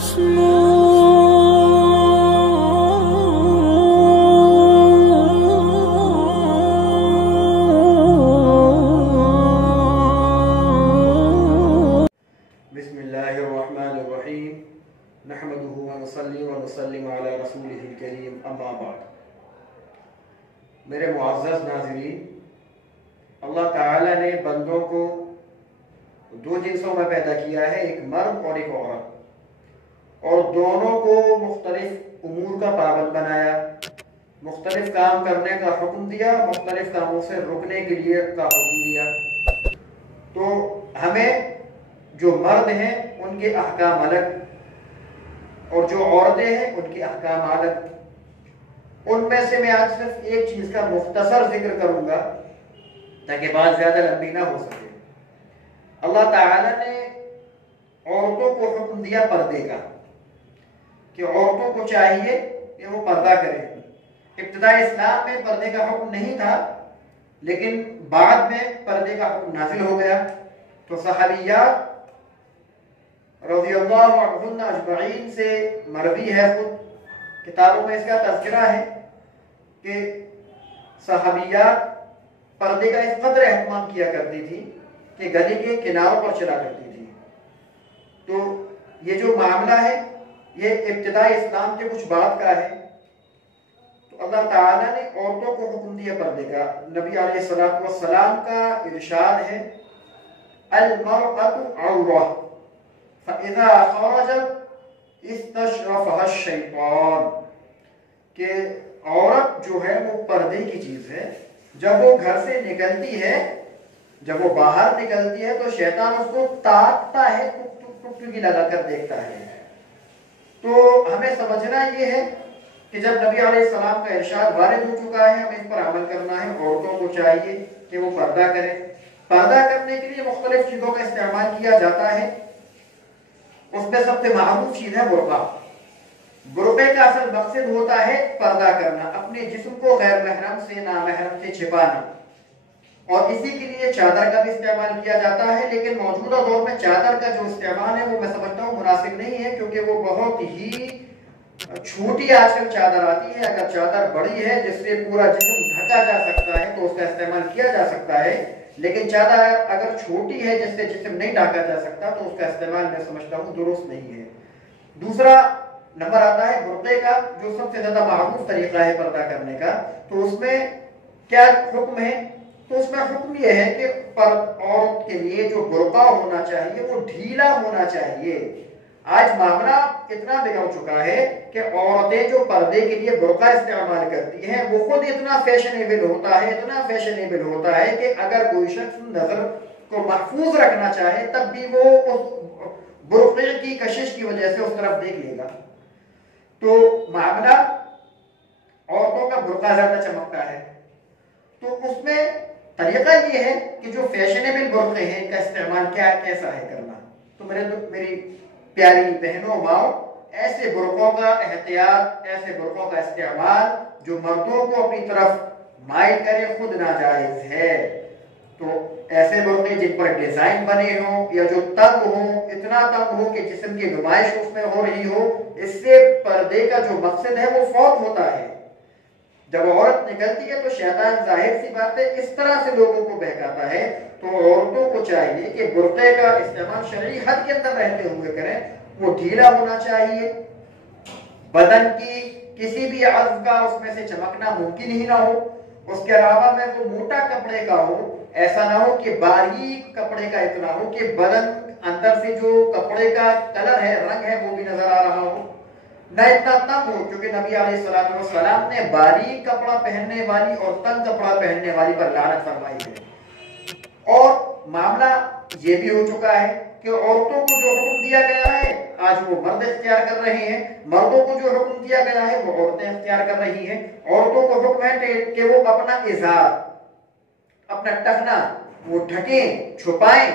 बिस्मिल्लाहिर्रहमानिर्रहीम नहमदुहु व नसल्ली व नसल्लिम अला रसूलिहिल करीम अम्मा बाद। मेरे मुअज़्ज़ज़ नाज़रीन, अल्लाह ताला ने बंदों को दो जिन्सों में पैदा किया है, एक मर्द और एक औरत, और दोनों को मुख्तलिफ उमूर का पाबंद बनाया, मुख्तलिफ काम करने का हुक्म दिया, मुख्तलिफ कामों से रुकने के लिए का हुक्म दिया। तो हमें जो मर्द हैं उनके अहकाम अलग और जो औरतें हैं उनके अहकाम अलग। उनमें से मैं आज सिर्फ एक चीज का मुख्तसर जिक्र करूंगा ताकि बात ज्यादा लंबी ना हो सके। अल्लाह ताला ने औरतों को हुक्म दिया पर्दे का कि औरतों को चाहिए कि वो पर्दा करें। इब्तिदा इस्लाम में पर्दे का हुक्म नहीं था, लेकिन बाद में पर्दे का हुक्म नाजिल हो गया। तो सहाबियात रज़ियल्लाहु अन्हुन्ना अजमईन से मरवी है, खुद किताबों में इसका तज़किरा है कि सहाबियात पर्दे का इस कदर एहतमाम किया करती थी कि गली के किनारों पर चला करती थी। तो ये जो मामला है ये इब्तिदा इस्लाम के कुछ बाद का है। तो अल्लाह ताला ने औरतों को हुक्म दिया पर्दे का। नबी अलैहिस्सलातु वस्सलाम का इरशाद है, अल मरअतु औरा फ़इज़ा ख़रजत इस्तशरफ़हा शैतान, कि औरत जो है वो पर्दे की चीज है। जब वो घर से निकलती है, जब वो बाहर निकलती है तो शैतान उसको ताकता है, टुकटुकी लगाकर देखता है। तो हमें समझना ये है कि जब नबी अलैहिस्सलाम का इरशाद वारिद हो चुका है, हमें इस पर अमल करना है। औरतों को चाहिए कि वो पर्दा करें। पर्दा करने के लिए मुख्तलिफ चीजों का इस्तेमाल किया जाता है। उसमें सबसे मारूफ चीज है बुर्का। बुर्के का असल मकसद होता है पर्दा करना, अपने जिस्म को गैर महरम से, नामहरम से छिपाना। और इसी के लिए चादर का भी इस्तेमाल किया जाता है, लेकिन मौजूदा दौर में चादर का जो इस्तेमाल है वो मैं समझता हूँ मुनासिब नहीं है, क्योंकि वो बहुत ही छोटी आजकल चादर आती है। अगर चादर बड़ी है जिससे पूरा जिस्म ढका जा सकता है तो उसका इस्तेमाल किया जा सकता है, लेकिन चादर अगर छोटी है जिससे जिस्म नहीं ढका जा सकता तो उसका इस्तेमाल मैं समझता हूँ दुरुस्त नहीं है। दूसरा नंबर आता है बुर्के का, जो सबसे ज्यादा मारूफ तरीका है पर्दा करने का। तो उसमें क्या हुक्म है? तो उसमें हुक्म यह है कि औरत के लिए जो बुर्का होना चाहिए वो ढीला होना चाहिए। आज मामला इतना बिगड़ चुका है कि औरतें जो पर्दे के लिए बुर्का इस्तेमाल करती हैं वो खुद इतना फैशनेबल होता है, इतना फैशनेबल होता है कि अगर कोई शख्स नजर को महफूज रखना चाहे तब भी वो उस बुर्के की कशिश की वजह से उस तरफ देख लेगा। तो मामला औरतों का बुर्का ज्यादा चमकता है। तो उसमें तरीका ये है कि जो फैशनेबल बुर्के हैं इनका इस्तेमाल कैसा है करना। तो मेरी प्यारी बहनों माओ, ऐसे बुर्कों का एहतियात, ऐसे बुर्कों का इस्तेमाल जो मर्दों को अपनी तरफ माइल करे खुद नाजायज है। तो ऐसे बुर्के जिन पर डिजाइन बने हो या जो तंग हो, इतना तंग हो कि जिस्म की नुमाइश उसमें हो रही हो, इससे पर्दे का जो मकसद है वो फौत होता है। जब औरत निकलती है तो शैतान जाहिर सी बात है इस तरह से लोगों को बहकाता है। तो औरतों को चाहिए कि बुर्के का इस्तेमाल शरई हद के अंदर रहते हुए करें। वो ढीला होना चाहिए, बदन की किसी भी अज़्व का उसमें से चमकना मुमकिन ही ना हो। उसके अलावा में वो मोटा कपड़े का हो, ऐसा ना हो कि बारीक कपड़े का इतना हो कि बदन अंदर से जो कपड़े का कलर है, रंग है, वो भी नजर आ रहा हो। न इतना तंग हो, क्योंकि नबी अलैहिस्सलातु वस्सलाम ने बारीक कपड़ा पहनने वाली और तंग कपड़ा पहनने वाली पर लानत फरमाई है। और मामला ये भी हो चुका है कि औरतों को जो हुक्म दिया गया है आज वो मर्द इख्तियार कर रहे हैं, मर्दों को जो हुक्म दिया गया है वो औरतें इख्तियार कर रही हैं। औरतों को हुक्म है कि वो अपना इज़ार, अपना टखना वो ढकें, छुपाएं,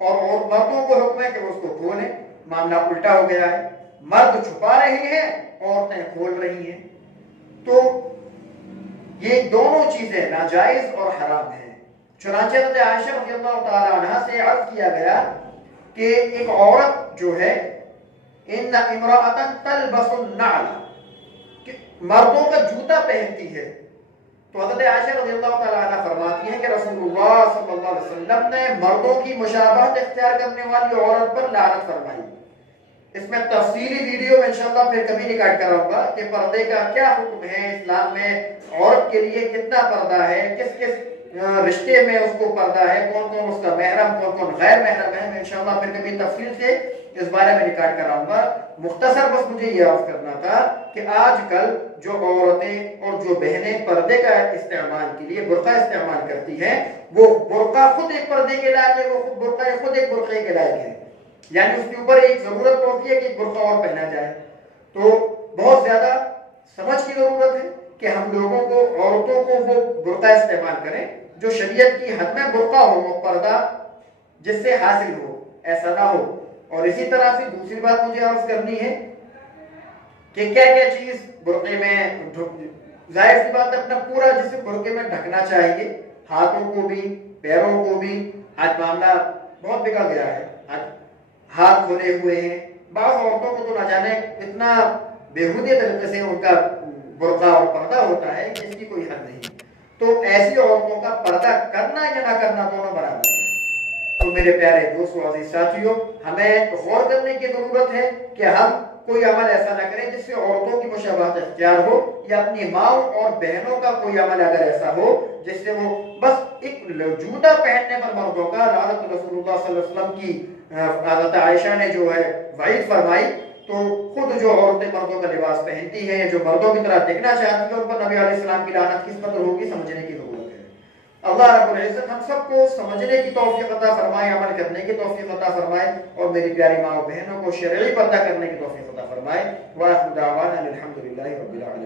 और मर्दों को हुक्म है कि वो उसको खोलें। मामला उल्टा हो गया है, मर्द छुपा रहे हैं, औरतें खोल रही हैं। तो ये दोनों चीजें नाजायज और हराम है। चुनांचे हज़रत आयशा रज़ियल्लाहु ताला अन्हा से अर्ज किया गया कि एक औरत जो है ان امرأۃ تلبس النعل، کہ مردوں کا جوتا پہنتی ہے. تو حضرت عائشہ رضی اللہ تعالیٰ عنہ فرماتی ہیں کہ رسول اللہ صلی اللہ علیہ وسلم نے مردوں کی مشابہت اختیار کرنے والی عورت پر لعنت فرمائی. اس میں تفصیلی ویڈیو میں انشاءاللہ پھر کبھی ریکارڈ کراؤں گا کہ پردے کا کیا حکم ہے اسلام میں، عورت کے لیے کتنا پردہ ہے، کس کس رشتے میں اس کو پردہ ہے، کون کون اس کا محرم، کون کون غیر محرم ہے. میں انشاءاللہ پھر کبھی تفصیل سے اس بارے میں ریکارڈ کراؤں گا. مختصر بس مجھے یہ عرض کرنا تھا کہ آج کل جو عورتیں اور جو بہنیں پردے کا استعمال کے لیے برقع استعمال کرتی ہیں، وہ برقع خود ایک پردے کے لائق ہے، وہ برقع خود ایک برقعے کے لائق ہے. یعنی اس کے اوپر ایک ضرورت ہوتی ہے کہ ایک برقع اور پہنا جائے. تو بہت زیادہ سمجھ کی ضرورت ہے کہ ہم لوگوں کو، عورتوں کو وہ برقع استعمال کریں جو شریعت کی حد میں برقع ہو، وہ پردہ جس سے حاصل ہو، ایسا نہ ہو. اور اسی طرح سے دوسری بات مجھے عرض کرنی ہے کہ کیا کیا چیز برقعے میں، ظاہر سی بات ہے اپنا پورا جسم برقعے میں ڈھکنا چاہیے، ہاتھوں کو بھی پیروں کو بھی. آج معاملہ بہت بگڑ گیا ہے، ہاتھ کھولے ہوئے ہیں. بعض عورتوں کو تو نہ جانے اتنا بےہودے طریقے سے ان کا برقع اور پردہ ہوتا ہے کہ اس کی کوئی حد نہیں. تو ایسی عورتوں کا پردہ کرنا یا نہ کرنا دونوں برابر ہے. تو میرے پیارے دوستو، عزیز ساتھیوں، ہمیں غور کرنے کی ضرورت ہے کہ ہم کوئی عمل ایسا نہ کریں جس سے عورتوں کی مشابہت اختیار ہو، یا اپنی ماں اور بہنوں کا کوئی عمل اگر ایسا ہو جس سے وہ بس ایک جوتا پہننے پر مردوں کا، لعنت رسول اللہ صلی اللہ علیہ وسلم کی حضرت عائشہ نے جو ہے وعید فرمائی. تو خود جو عورتیں مردوں کا لباس پہنتی ہیں، جو مردوں کی طرح دیکھنا چاہتی ہیں، ان پر نبی علیہ السلام کی لعنت کس قدر ہوگی سمجھنے کی ضرورت ہے. اللہ رب العزت ہم سب کو سمجھنے کی توفیق عطا فرمائے، عمل کرنے کی توفیق عطا فرمائے، اور میری پیاری ماں و بہنوں کو شرعی پردہ کرنے کی توفیق عطا فرمائے. وآخر دعوانا الحمدللہ رب العالمین.